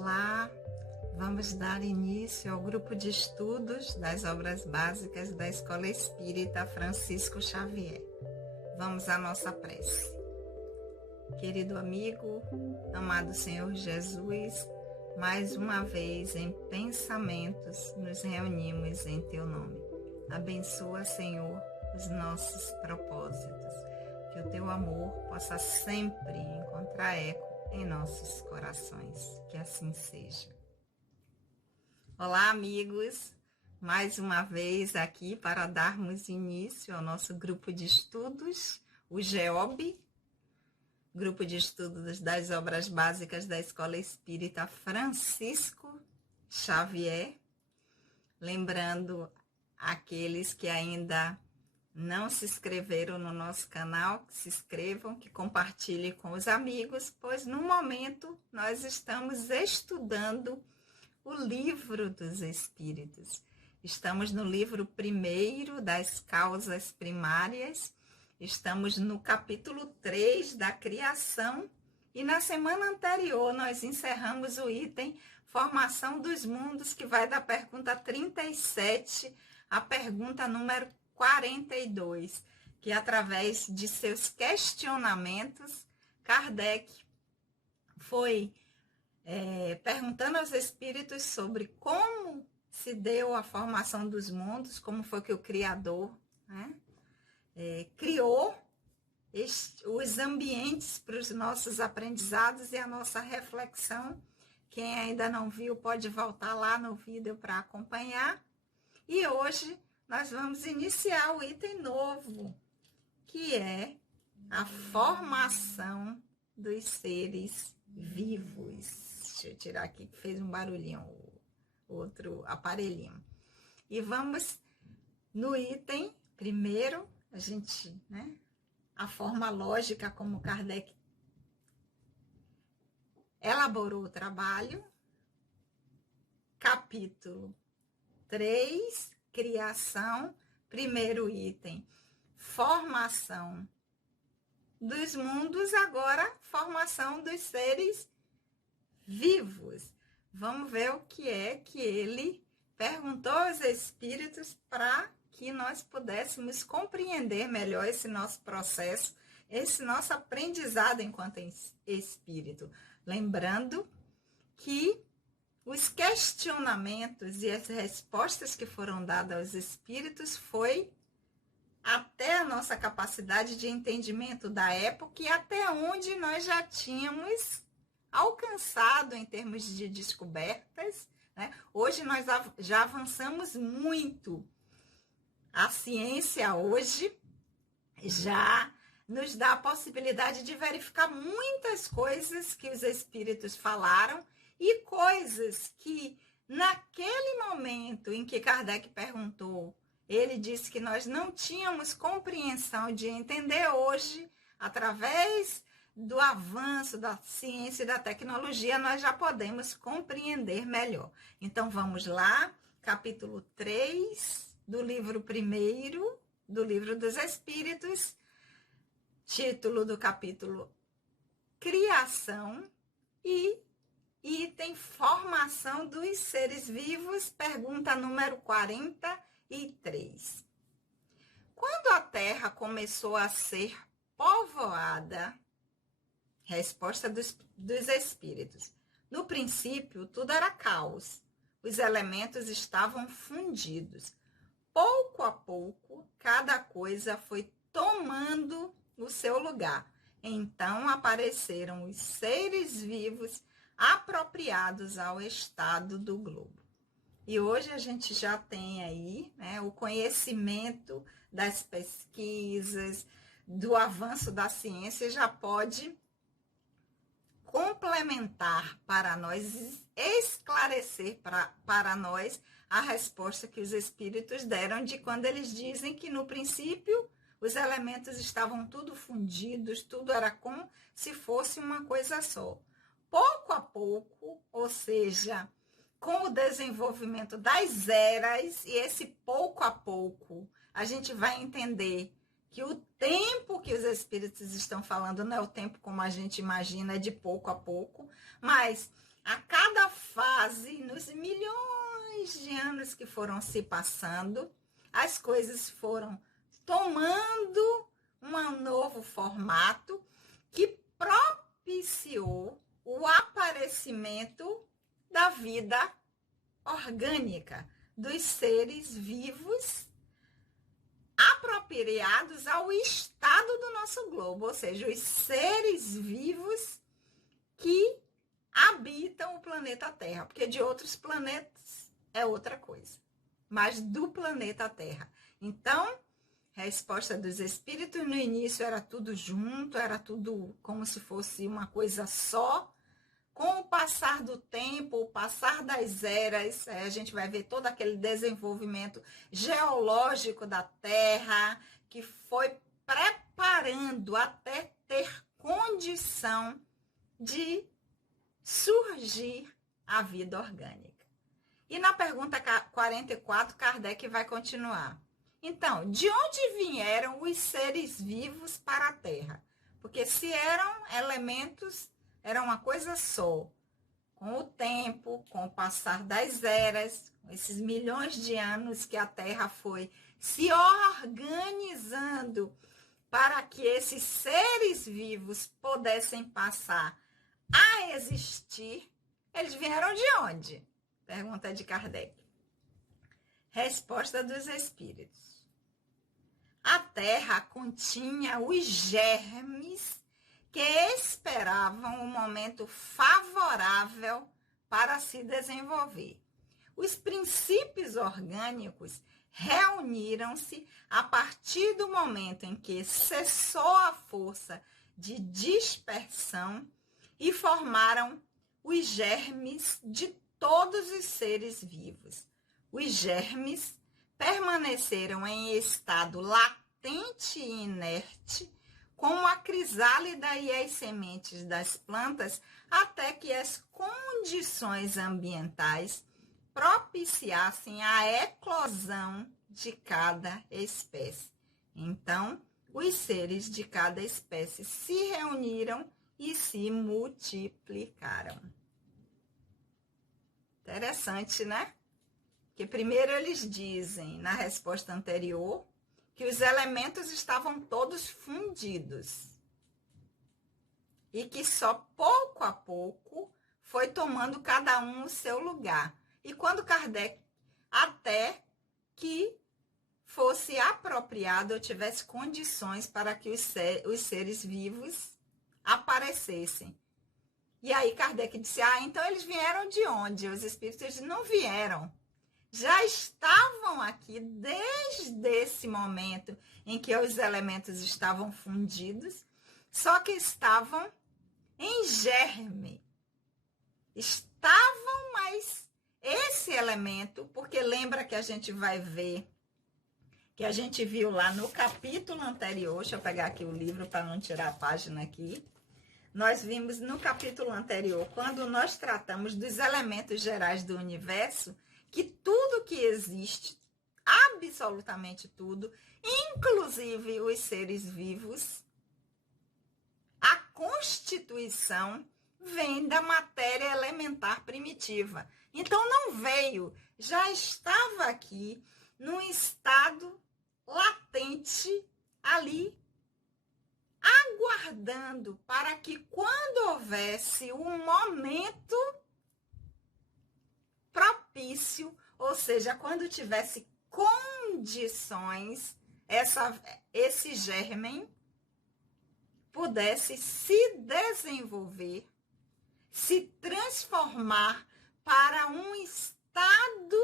Olá, vamos dar início ao grupo de estudos das obras básicas da Escola Espírita Francisco Xavier. Vamos à nossa prece. Querido amigo, amado Senhor Jesus, mais uma vez em pensamentos nos reunimos em Teu nome. Abençoa, Senhor, os nossos propósitos, que o Teu amor possa sempre encontrar eco em nossos corações, que assim seja. Olá, amigos, mais uma vez aqui para darmos início ao nosso grupo de estudos, o GEOB, Grupo de Estudos das Obras Básicas da Escola Espírita Francisco Xavier. Lembrando aqueles que ainda não se inscreveram no nosso canal, que se inscrevam, que compartilhem com os amigos, pois no momento nós estamos estudando o Livro dos Espíritos. Estamos no livro 1 das causas primárias, estamos no capítulo 3 da criação e na semana anterior nós encerramos o item Formação dos Mundos, que vai da pergunta 37 à pergunta número 42, que através de seus questionamentos, Kardec foi perguntando aos espíritos sobre como se deu a formação dos mundos, como foi que o Criador criou os ambientes para os nossos aprendizados e a nossa reflexão. Quem ainda não viu pode voltar lá no vídeo para acompanhar. E hoje nós vamos iniciar o item novo, que é a formação dos seres vivos. Deixa eu tirar aqui, que fez um barulhinho, outro aparelhinho. E vamos no item primeiro, a gente, a forma lógica como Kardec elaborou o trabalho, capítulo 3, criação, primeiro item, formação dos mundos, agora formação dos seres vivos. Vamos ver o que é que ele perguntou aos espíritos para que nós pudéssemos compreender melhor esse nosso processo, esse nosso aprendizado enquanto espírito. Lembrando que os questionamentos e as respostas que foram dadas aos espíritos foi até a nossa capacidade de entendimento da época e até onde nós já tínhamos alcançado em termos de descobertas. Hoje nós já avançamos muito. A ciência hoje já nos dá a possibilidade de verificar muitas coisas que os espíritos falaram e coisas que, naquele momento em que Kardec perguntou, ele disse que nós não tínhamos compreensão de entender hoje, através do avanço da ciência e da tecnologia, nós já podemos compreender melhor. Então, vamos lá, capítulo 3 do livro 1 do Livro dos Espíritos, título do capítulo Criação e item formação dos seres vivos, pergunta número 43. Quando a Terra começou a ser povoada, resposta dos espíritos. No princípio, tudo era caos. Os elementos estavam fundidos. Pouco a pouco, cada coisa foi tomando o seu lugar. Então apareceram os seres vivos apropriados ao estado do globo. E hoje a gente já tem aí o conhecimento das pesquisas, do avanço da ciência, já pode complementar para nós, esclarecer para nós a resposta que os espíritos deram de quando eles dizem que no princípio os elementos estavam tudo fundidos, tudo era como se fosse uma coisa só. Pouco a pouco, ou seja, com o desenvolvimento das eras, e esse pouco a pouco, a gente vai entender que o tempo que os espíritos estão falando não é o tempo como a gente imagina, é de pouco a pouco, mas a cada fase, nos milhões de anos que foram se passando, as coisas foram tomando um novo formato que propiciou o aparecimento da vida orgânica, dos seres vivos apropriados ao estado do nosso globo, ou seja, os seres vivos que habitam o planeta Terra, porque de outros planetas é outra coisa, mas do planeta Terra. Então, resposta dos espíritos, no início era tudo junto, era tudo como se fosse uma coisa só. Com o passar do tempo, o passar das eras, a gente vai ver todo aquele desenvolvimento geológico da Terra, que foi preparando até ter condição de surgir a vida orgânica. E na pergunta 44, Kardec vai continuar. Então, de onde vieram os seres vivos para a Terra? Porque se eram elementos, era uma coisa só. Com o tempo, com o passar das eras, esses milhões de anos que a Terra foi se organizando para que esses seres vivos pudessem passar a existir, eles vieram de onde? Pergunta de Kardec. Resposta dos espíritos. A Terra continha os germes que esperavam um momento favorável para se desenvolver. Os princípios orgânicos reuniram-se a partir do momento em que cessou a força de dispersão e formaram os germes de todos os seres vivos. Os germes permaneceram em estado latente e inerte, como a crisálida e as sementes das plantas, até que as condições ambientais propiciassem a eclosão de cada espécie. Então, os seres de cada espécie se reuniram e se multiplicaram. Interessante, né? Que primeiro eles dizem, na resposta anterior, que os elementos estavam todos fundidos e que só pouco a pouco foi tomando cada um o seu lugar. E quando Kardec, até que fosse apropriado ou tivesse condições para que os seres vivos aparecessem. E aí Kardec disse, então eles vieram de onde? Os espíritos não vieram. Já estavam aqui desde esse momento em que os elementos estavam fundidos, só que estavam em germe. Estavam, mas esse elemento, porque lembra que a gente vai ver, que a gente viu lá no capítulo anterior, deixa eu pegar aqui o livro para não tirar a página aqui. Nós vimos no capítulo anterior, quando nós tratamos dos elementos gerais do universo, que tudo que existe, absolutamente tudo, inclusive os seres vivos, a constituição vem da matéria elementar primitiva. Então não veio, já estava aqui num estado latente ali, aguardando para que quando houvesse um momento propício, ou seja, quando tivesse condições, esse germen pudesse se desenvolver, se transformar para um estado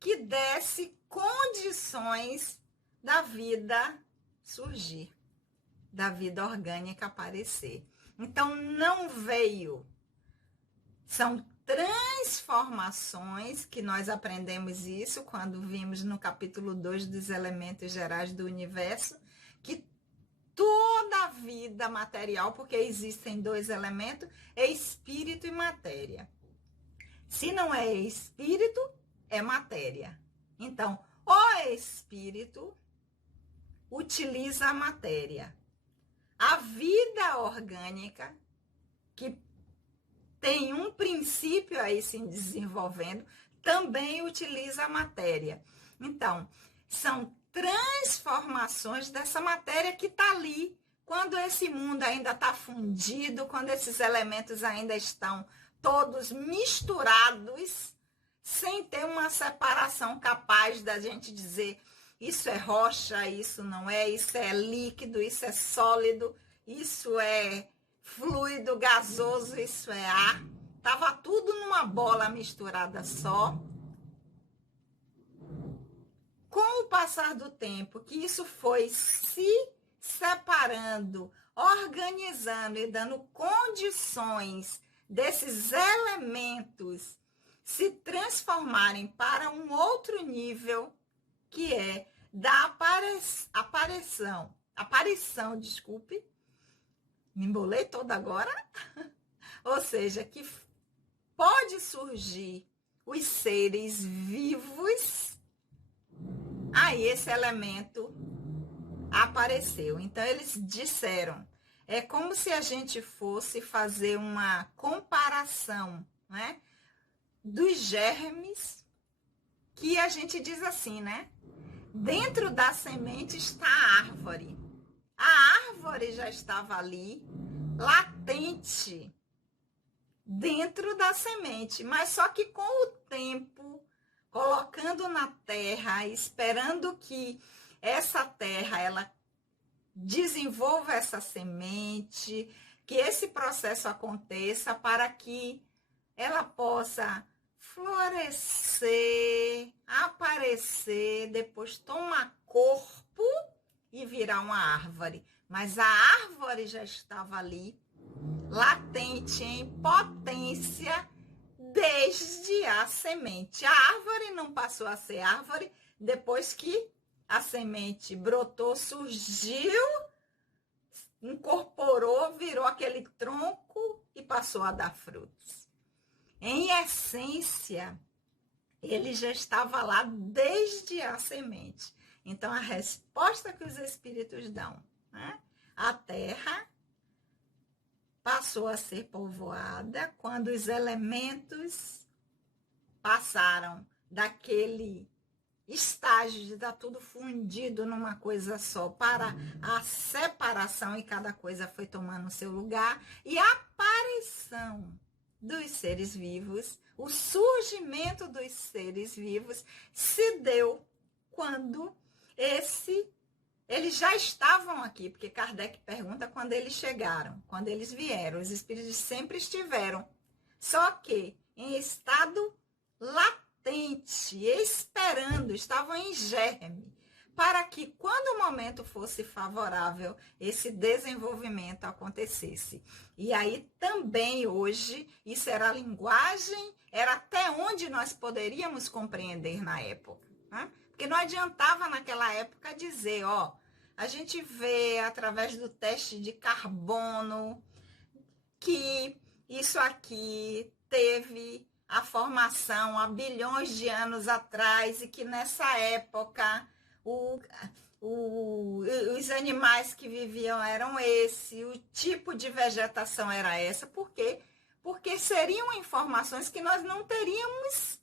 que desse condições da vida surgir, da vida orgânica aparecer. Então, não veio. São transformações, que nós aprendemos isso quando vimos no capítulo 2 dos elementos gerais do universo, que toda a vida material, porque existem dois elementos, é espírito e matéria. Se não é espírito, é matéria. Então, o espírito utiliza a matéria. A vida orgânica, que tem um princípio aí se desenvolvendo, também utiliza a matéria. Então, são transformações dessa matéria que está ali. Quando esse mundo ainda está fundido, quando esses elementos ainda estão todos misturados, sem ter uma separação capaz da gente dizer isso é rocha, isso não é, isso é líquido, isso é sólido, isso é fluido, gasoso, isso é ar. Estava tudo numa bola misturada só. Com o passar do tempo, que isso foi se separando, organizando e dando condições desses elementos se transformarem para um outro nível, que é da aparição, desculpe, me embolei toda agora, ou seja, que pode surgir os seres vivos. Aí esse elemento apareceu. Então eles disseram, é como se a gente fosse fazer uma comparação, né, dos germes, que a gente diz assim, né? Dentro da semente está a árvore. A árvore já estava ali, latente, dentro da semente, mas só que com o tempo, colocando na terra, esperando que essa terra ela desenvolva essa semente, que esse processo aconteça para que ela possa florescer, aparecer, depois tomar corpo e virar uma árvore. Mas a árvore já estava ali, latente, em potência, desde a semente. A árvore não passou a ser árvore depois que a semente brotou, surgiu, incorporou, virou aquele tronco e passou a dar frutos. Em essência, ele já estava lá desde a semente. Então, a resposta que os espíritos dão, né? A terra passou a ser povoada quando os elementos passaram daquele estágio de estar tudo fundido numa coisa só para a separação, e cada coisa foi tomando seu lugar, e a aparição dos seres vivos, o surgimento dos seres vivos se deu quando eles já estavam aqui, porque Kardec pergunta quando eles chegaram, quando eles vieram. Os espíritos sempre estiveram, só que em estado latente, esperando, estavam em germe, para que quando o momento fosse favorável, esse desenvolvimento acontecesse. E aí também hoje, isso era a linguagem, era até onde nós poderíamos compreender na época, né? Porque não adiantava naquela época dizer, ó, a gente vê através do teste de carbono que isso aqui teve a formação há bilhões de anos atrás e que nessa época os animais que viviam eram esse, o tipo de vegetação era essa. Por quê? Porque seriam informações que nós não teríamos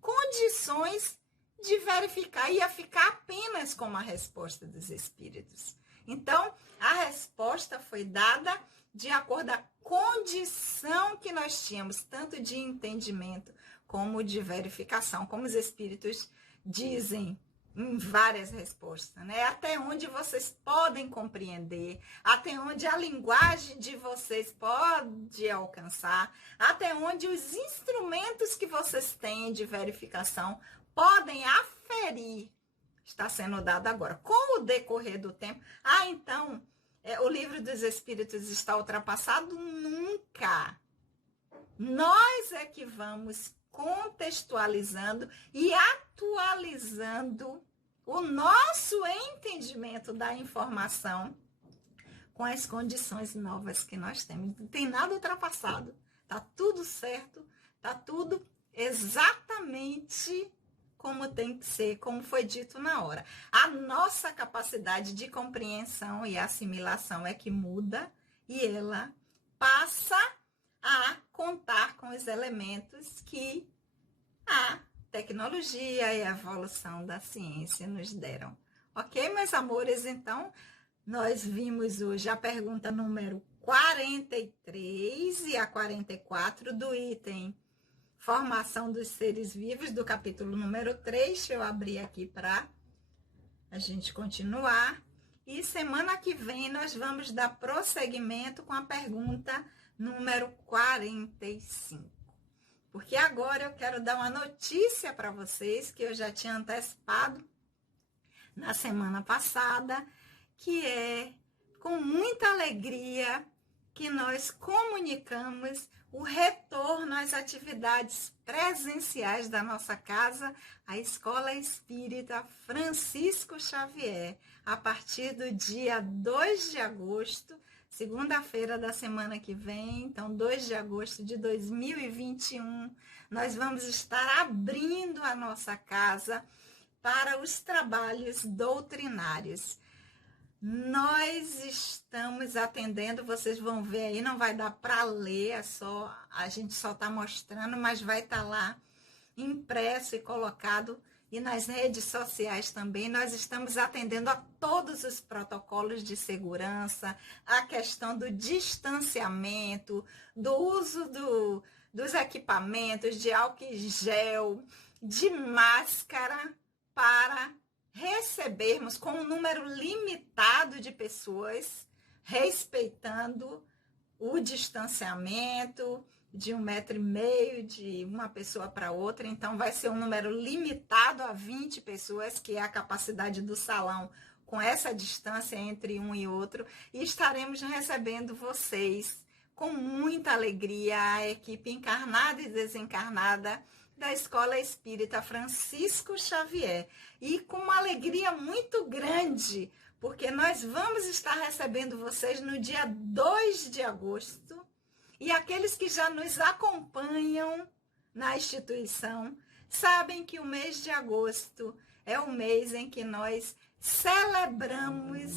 condições de verificar, ia ficar apenas como a resposta dos espíritos. Então, a resposta foi dada de acordo com a condição que nós tínhamos, tanto de entendimento como de verificação, como os espíritos dizem em várias respostas, né? Até onde vocês podem compreender, até onde a linguagem de vocês pode alcançar, até onde os instrumentos que vocês têm de verificação podem aferir, está sendo dado agora. Com o decorrer do tempo, então, o livro dos Espíritos está ultrapassado? Nunca. Nós é que vamos contextualizando e atualizando o nosso entendimento da informação com as condições novas que nós temos. Não tem nada ultrapassado. Está tudo certo, está tudo exatamente como tem que ser, como foi dito na hora. A nossa capacidade de compreensão e assimilação é que muda e ela passa a contar com os elementos que a tecnologia e a evolução da ciência nos deram. Ok, meus amores? Então, nós vimos hoje a pergunta número 43 e a 44 do item Formação dos Seres Vivos, do capítulo número 3. Deixa eu abrir aqui para a gente continuar. E semana que vem nós vamos dar prosseguimento com a pergunta número 45. Porque agora eu quero dar uma notícia para vocês que eu já tinha antecipado na semana passada, que é com muita alegria que nós comunicamos o retorno às atividades presenciais da nossa casa, a Escola Espírita Francisco Xavier, a partir do dia 2 de agosto, segunda-feira da semana que vem, então 2 de agosto de 2021, nós vamos estar abrindo a nossa casa para os trabalhos doutrinários. Nós estamos atendendo, vocês vão ver aí, não vai dar para ler, a gente só está mostrando, mas vai estar lá impresso e colocado, e nas redes sociais também. Nós estamos atendendo a todos os protocolos de segurança, a questão do distanciamento, do uso dos equipamentos, de álcool em gel, de máscara, para recebermos com um número limitado de pessoas, respeitando o distanciamento de 1,5 metro de uma pessoa para outra. Então vai ser um número limitado a 20 pessoas, que é a capacidade do salão, com essa distância entre um e outro, e estaremos recebendo vocês com muita alegria, a equipe encarnada e desencarnada da Escola Espírita Francisco Xavier, e com uma alegria muito grande, porque nós vamos estar recebendo vocês no dia 2 de agosto, e aqueles que já nos acompanham na instituição sabem que o mês de agosto é o mês em que nós celebramos,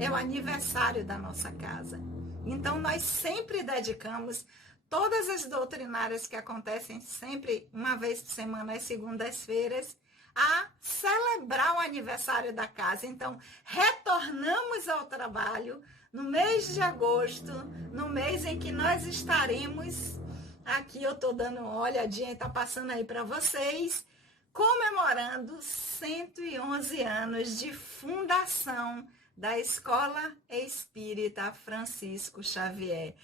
é o aniversário da nossa casa. Então nós sempre dedicamos todas as doutrinárias que acontecem sempre uma vez por semana, às segundas-feiras, a celebrar o aniversário da casa. Então, retornamos ao trabalho no mês de agosto, no mês em que nós estaremos, aqui eu estou dando uma olhadinha e está passando aí para vocês, comemorando 111 anos de fundação da Escola Espírita Francisco Xavier.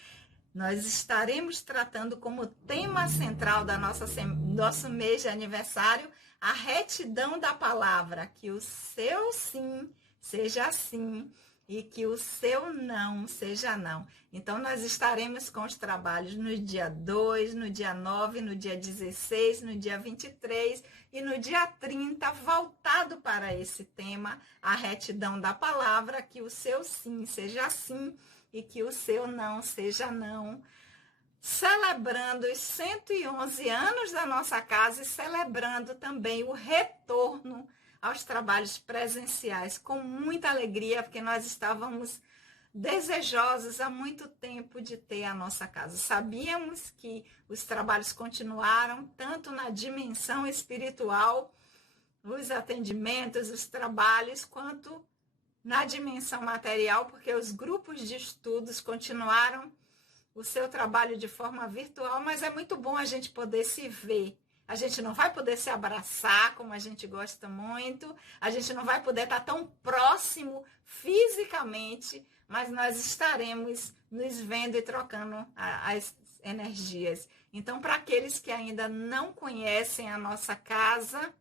Nós estaremos tratando como tema central da nosso mês de aniversário a retidão da palavra, que o seu sim seja sim e que o seu não seja não. Então, nós estaremos com os trabalhos no dia 2, no dia 9, no dia 16, no dia 23 e no dia 30, voltado para esse tema, a retidão da palavra, que o seu sim seja sim e que o seu não seja não, celebrando os 111 anos da nossa casa e celebrando também o retorno aos trabalhos presenciais, com muita alegria, porque nós estávamos desejosos há muito tempo de ter a nossa casa. Sabíamos que os trabalhos continuaram, tanto na dimensão espiritual, os atendimentos, os trabalhos, quanto na dimensão material, porque os grupos de estudos continuaram o seu trabalho de forma virtual, mas é muito bom a gente poder se ver. A gente não vai poder se abraçar como a gente gosta muito, a gente não vai poder estar tão próximo fisicamente, mas nós estaremos nos vendo e trocando as energias. Então, para aqueles que ainda não conhecem a nossa casa,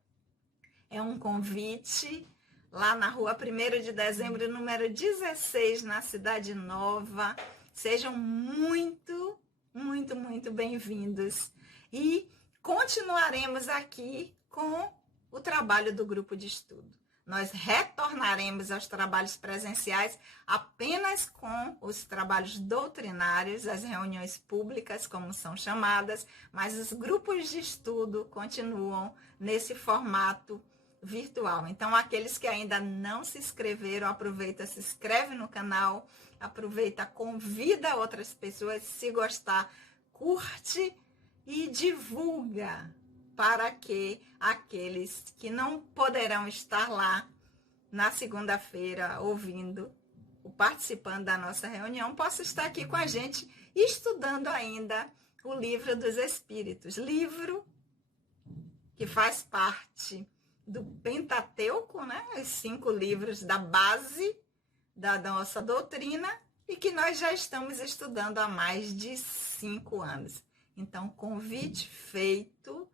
é um convite lá na rua 1º de dezembro, número 16, na Cidade Nova. Sejam muito, muito, muito bem-vindos. E continuaremos aqui com o trabalho do grupo de estudo. Nós retornaremos aos trabalhos presenciais apenas com os trabalhos doutrinários, as reuniões públicas, como são chamadas, mas os grupos de estudo continuam nesse formato virtual. Então, aqueles que ainda não se inscreveram, aproveita, se inscreve no canal, aproveita, convida outras pessoas, se gostar, curte e divulga para que aqueles que não poderão estar lá na segunda-feira ouvindo ou participando da nossa reunião possam estar aqui com a gente estudando ainda o Livro dos Espíritos, livro que faz parte do Pentateuco, né? Os 5 livros da base da nossa doutrina e que nós já estamos estudando há mais de 5 anos. Então, convite feito.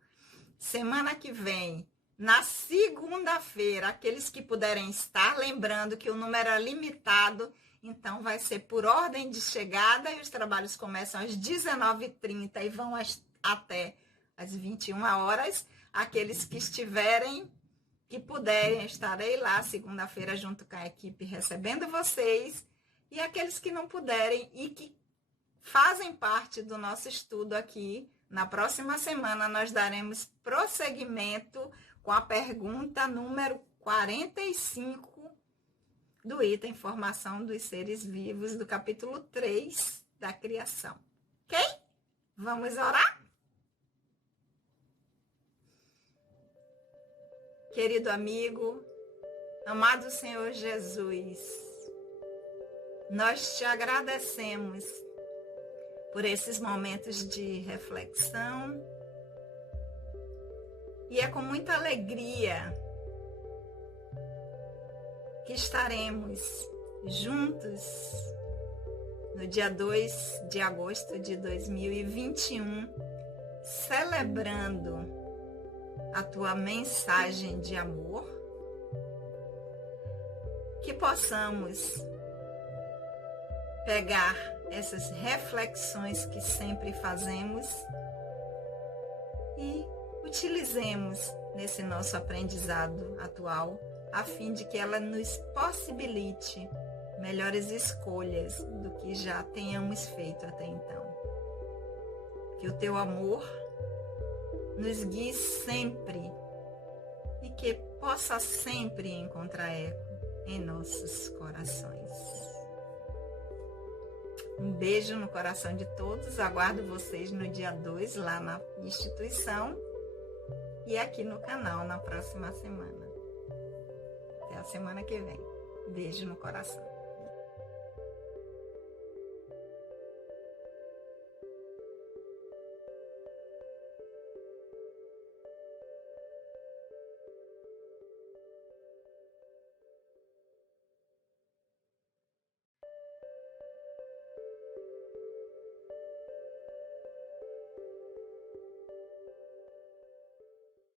Semana que vem, na segunda-feira, aqueles que puderem estar, lembrando que o número é limitado, então vai ser por ordem de chegada e os trabalhos começam às 19h30 e vão até às 21 horas. Aqueles que estiverem, que puderem, estarei lá segunda-feira junto com a equipe recebendo vocês, e aqueles que não puderem e que fazem parte do nosso estudo aqui, na próxima semana nós daremos prosseguimento com a pergunta número 45 do item Formação dos Seres Vivos, do capítulo 3 da Criação. Ok? Vamos orar? Querido amigo, amado Senhor Jesus, nós te agradecemos por esses momentos de reflexão e é com muita alegria que estaremos juntos no dia 2 de agosto de 2021, celebrando a tua mensagem de amor, que possamos pegar essas reflexões que sempre fazemos e utilizemos nesse nosso aprendizado atual, a fim de que ela nos possibilite melhores escolhas do que já tenhamos feito até então. Que o teu amor nos guie sempre e que possa sempre encontrar eco em nossos corações. Um beijo no coração de todos, aguardo vocês no dia 2 lá na instituição e aqui no canal na próxima semana. Até a semana que vem. Beijo no coração.